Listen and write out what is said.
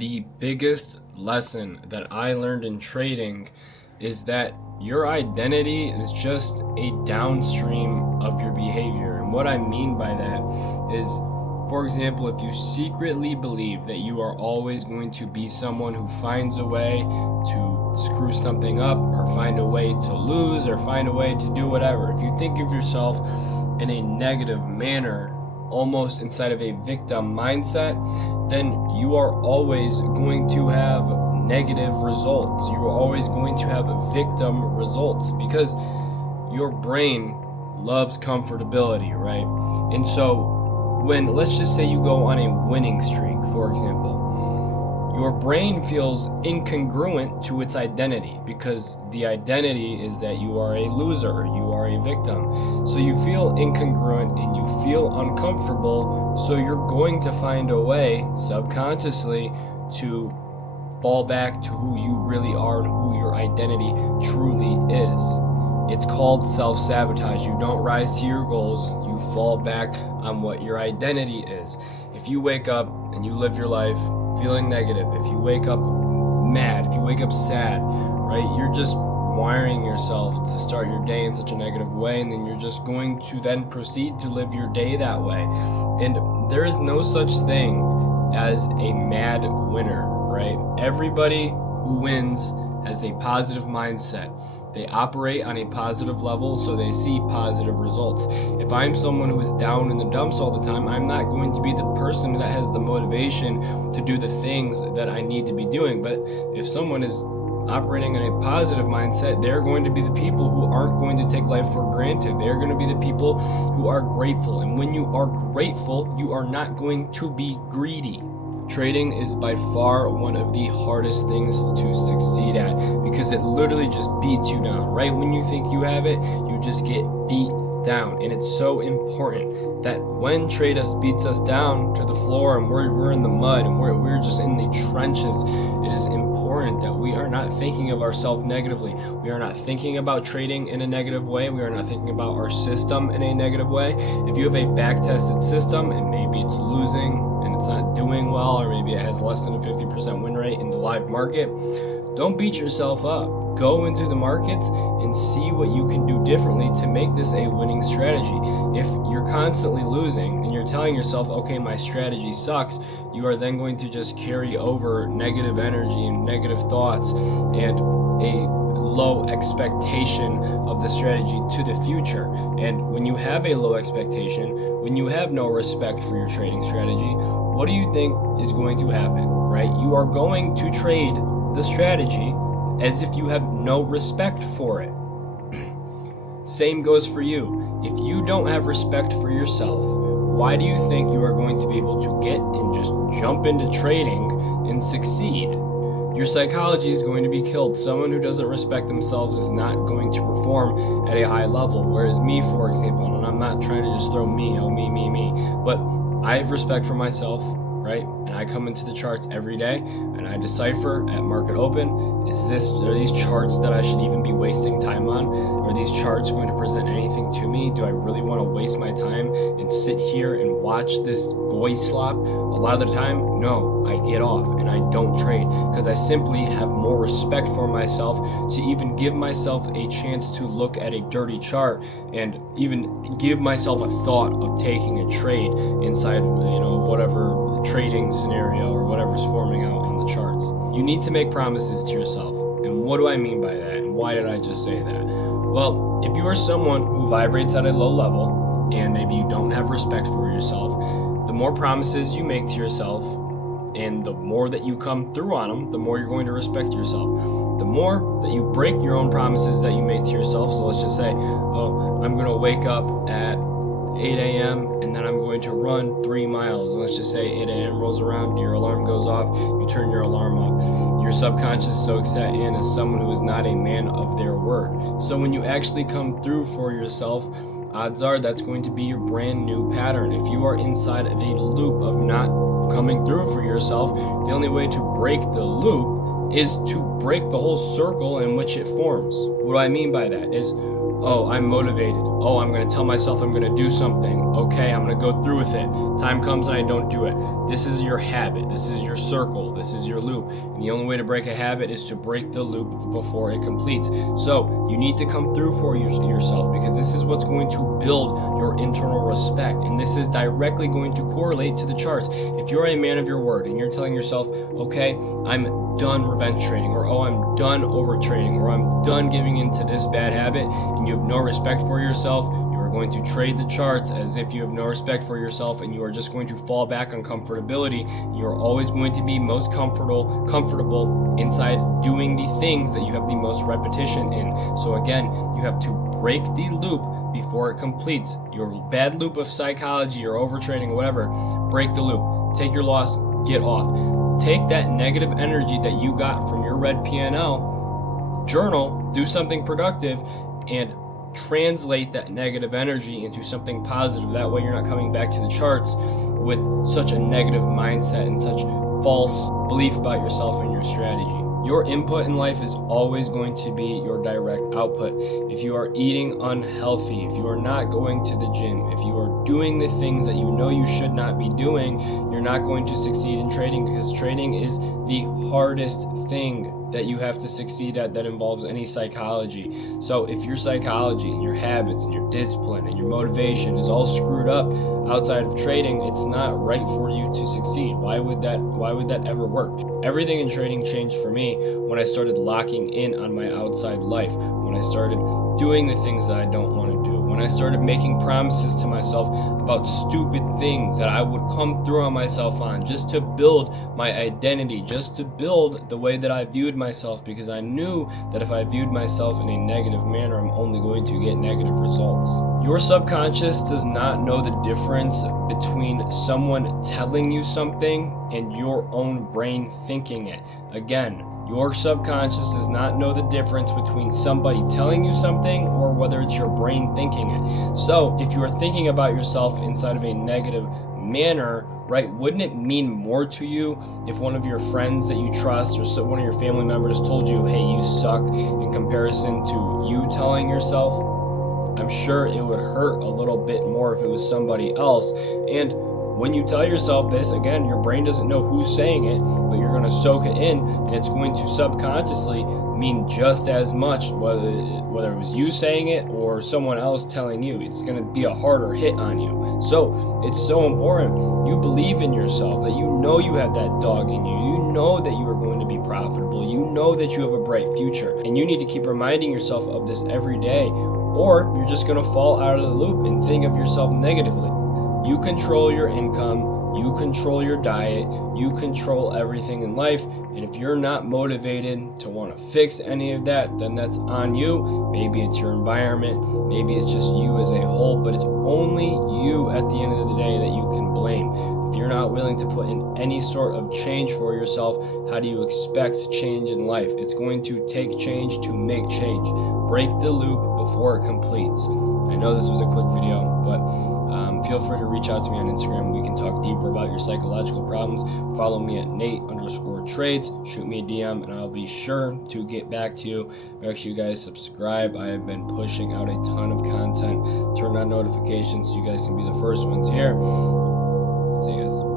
The biggest lesson that I learned in trading is that your identity is just a downstream of your behavior. And what I mean by that is, for example, if you secretly believe that you are always going to be someone who finds a way to screw something up, or find a way to lose, or find a way to do whatever, if you think of yourself in a negative manner, almost inside of a victim mindset, then you are always going to have negative results. You are always going to have victim results because your brain loves comfortability, right? And so when, let's just say you go on a winning streak, for example, your brain feels incongruent to its identity because the identity is that you are a loser, you are a victim. So you feel incongruent and you feel uncomfortable, so you're going to find a way subconsciously to fall back to who you really are and who your identity truly is. It's called self-sabotage. You don't rise to your goals, you fall back on what your identity is. If you wake up and you live your life feeling negative, if you wake up mad, if you wake up sad, right, you're just wiring yourself to start your day in such a negative way, and then you're just going to then proceed to live your day that way. And there is no such thing as a mad winner, right? Everybody who wins has a positive mindset. They operate on a positive level, so they see positive results. If I'm someone who is down in the dumps all the time, I'm not going to be the person that has the motivation to do the things that I need to be doing. But if someone is operating in a positive mindset, they're going to be the people who aren't going to take life for granted. They're going to be the people who are grateful. And when you are grateful, you are not going to be greedy. Trading is by far one of the hardest things to succeed at because it literally just beats you down. Right when you think you have it, you just get beat down. And it's so important that when trade us beats us down to the floor and we're in the mud and we're just in the trenches, it is important that we are not thinking of ourselves negatively. We are not thinking about trading in a negative way. We are not thinking about our system in a negative way. If you have a back-tested system and maybe it's losing and it's not doing well, or maybe it has less than a 50% win rate in the live market, don't beat yourself up. Go into the markets and see what you can do differently to make this a winning strategy. If you're constantly losing and you're telling yourself, okay, my strategy sucks, you are then going to just carry over negative energy and negative thoughts and a low expectation of the strategy to the future. And when you have a low expectation, when you have no respect for your trading strategy, what do you think is going to happen, right? You are going to trade the strategy as if you have no respect for it. Same goes for you. If you don't have respect for yourself, why do you think you are going to be able to get and just jump into trading and succeed? Your psychology is going to be killed. Someone who doesn't respect themselves is not going to perform at a high level. Whereas me, for example, and I'm not trying to just throw me, but I have respect for myself, right? And I come into the charts every day and I decipher at market open, are these charts that I should even be wasting time on? Are these charts going to present anything to me? Do I really want to waste my time and sit here and watch this goy slop? A lot of the time, no, I get off and I don't trade because I simply have more respect for myself to even give myself a chance to look at a dirty chart and even give myself a thought of taking a trade inside, whatever trading scenario or whatever's forming out on the charts. You need to make promises to yourself. And what do I mean by that? And why did I just say that? Well, if you are someone who vibrates at a low level and maybe you don't have respect for yourself, the more promises you make to yourself and the more that you come through on them, the more you're going to respect yourself. The more that you break your own promises that you make to yourself, so let's just say, I'm going to wake up at 8 a.m. and then I'm going to run 3 miles. And let's just say 8 a.m. rolls around, your alarm goes off, you turn your alarm off. Your subconscious soaks that in as someone who is not a man of their word. So when you actually come through for yourself, odds are that's going to be your brand new pattern. If you are inside of a loop of not coming through for yourself, the only way to break the loop is to break the whole circle in which it forms. What do I mean by that is Oh, I'm motivated. Oh, I'm going to tell myself I'm going to do something. Okay, I'm going to go through with it. Time comes and I don't do it. This is your habit. This is your circle. This is your loop. And the only way to break a habit is to break the loop before it completes. So you need to come through for yourself, because this is what's going to build your internal respect. And this is directly going to correlate to the charts. If you're a man of your word and you're telling yourself, okay, I'm done revenge trading, or oh, I'm done over trading, or I'm done giving into this bad habit, and you have no respect for yourself, you are going to trade the charts as if you have no respect for yourself, and you are just going to fall back on comfortability. You're always going to be most comfortable inside doing the things that you have the most repetition in. So again, you have to break the loop before it completes. Your bad loop of psychology or overtrading or whatever, break the loop. Take your loss, get off. Take that negative energy that you got from your red P&L, journal, do something productive, and translate that negative energy into something positive. That way you're not coming back to the charts with such a negative mindset and such false belief about yourself and your strategy. Your input in life is always going to be your direct output. If you are eating unhealthy, if you are not going to the gym, if you are doing the things that you know you should not be doing, you're not going to succeed in trading, because trading is the hardest thing that you have to succeed at that involves any psychology. So if your psychology and your habits and your discipline and your motivation is all screwed up outside of trading, it's not right for you to succeed. Why would that ever work? Everything in trading changed for me when I started locking in on my outside life, when I started doing the things that I don't want to do, when I started making promises to myself about stupid things that I would come through on myself on, just to build my identity, just to build the way that I viewed myself, because I knew that if I viewed myself in a negative manner, I'm only going to get negative results. Your subconscious does not know the difference between someone telling you something and your own brain thinking it. Again, your subconscious does not know the difference between somebody telling you something or whether it's your brain thinking it. So if you are thinking about yourself inside of a negative manner, right, wouldn't it mean more to you if one of your friends that you trust or so one of your family members told you, hey, you suck, in comparison to you telling yourself? I'm sure it would hurt a little bit more if it was somebody else. And when you tell yourself this, again, your brain doesn't know who's saying it, but you're going to soak it in, and it's going to subconsciously mean just as much, whether it was you saying it or someone else telling you. It's going to be a harder hit on you. So it's so important you believe in yourself, that you know you have that dog in you. You know that you are going to be profitable. You know that you have a bright future, and you need to keep reminding yourself of this every day, or you're just going to fall out of the loop and think of yourself negatively. You control your income, you control your diet, you control everything in life, and if you're not motivated to want to fix any of that, then that's on you. Maybe it's your environment, maybe it's just you as a whole, but it's only you at the end of the day that you can blame. If you're not willing to put in any sort of change for yourself, how do you expect change in life? It's going to take change to make change. Break the loop before it completes. I know this was a quick video, but feel free to reach out to me on Instagram. We can talk deeper about your psychological problems. Follow me at Nate_trades. Shoot me a DM, and I'll be sure to get back to you. Make sure you guys subscribe. I have been pushing out a ton of content. Turn on notifications so you guys can be the first ones here. See you guys.